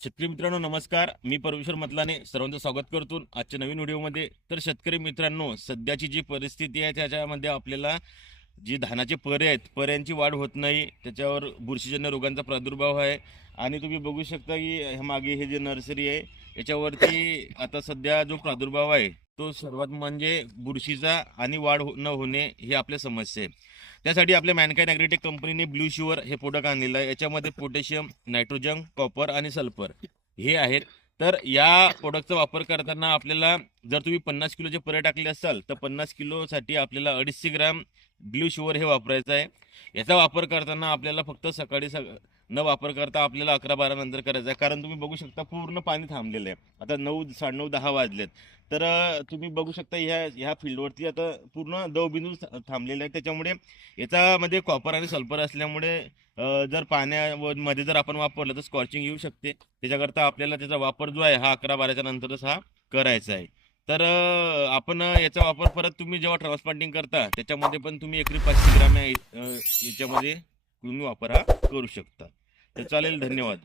शेतकरी मित्रांनो नमस्कार. मी परमेश्वर मतलाने सर्वांचं स्वागत करतो आजच्या नवीन व्हिडिओमध्ये. तर शेतकरी मित्रांनो, सध्याची जी परिस्थिती आहे त्याच्यामध्ये आपल्याला जी धानाचे परे आहेत, पर्यांची वाढ होत नाही, त्याच्यावर बुरशीजन्य रोगांचा प्रादुर्भाव आहे. आणि तुम्ही बघू शकता की मागे हे जे नर्सरी आहे याच्यावरती आता सध्या जो प्रादुर्भाव आहे तो सर्वात म्हणजे बुरशीचा आणि वाढ न होणे ही आपल्या समस्या आहे. त्यासाठी आपल्या मॅनकाइंड ॲग्रीटेक कंपनीने ब्लू शुअर हे प्रोडक्ट आणलेलं आहे. याच्यामध्ये पोटॅशियम, नायट्रोजन, कॉपर आणि सल्फर हे आहेत. तर या प्रोडक्टचा वापर करताना आपल्याला जर तुम्ही 50 किलोचे परे टाकले असाल तर 50 किलोसाठी आपल्याला 250 ग्राम ब्लू शुअर हे वापरायचं आहे. याचा वापर करताना आपल्याला फक्त सकाळी न वापर करता आपल्याला 11-12 नंतर करायचं आहे. कारण तुम्ही बघू शकता पूर्ण पाणी थांबलेलं आहे. आता 9, 9:30, 10 वाजलेत. तर तुम्ही बघू शकता ह्या फील्डवरती आता पूर्ण दवबिंदू थांबलेले आहे. त्याच्यामुळे याच्यामध्ये कॉपर आणि सल्फर असल्यामुळे जर पाण्यामध्ये जर आपण वापरलं तर स्कॉर्चिंग येऊ शकते. त्याच्याकरता आपल्याला त्याचा वापर जो आहे हा 11-12च्या नंतरच हा करायचा आहे. तर आपण याचा वापर परत तुम्ही जेव्हा ट्रान्सप्लांटिंग करता त्याच्यामध्ये पण तुम्ही एकरी 500 ग्राम याच्यामध्ये तुम्ही वापर हा करू शकता. तर चालेल, धन्यवाद.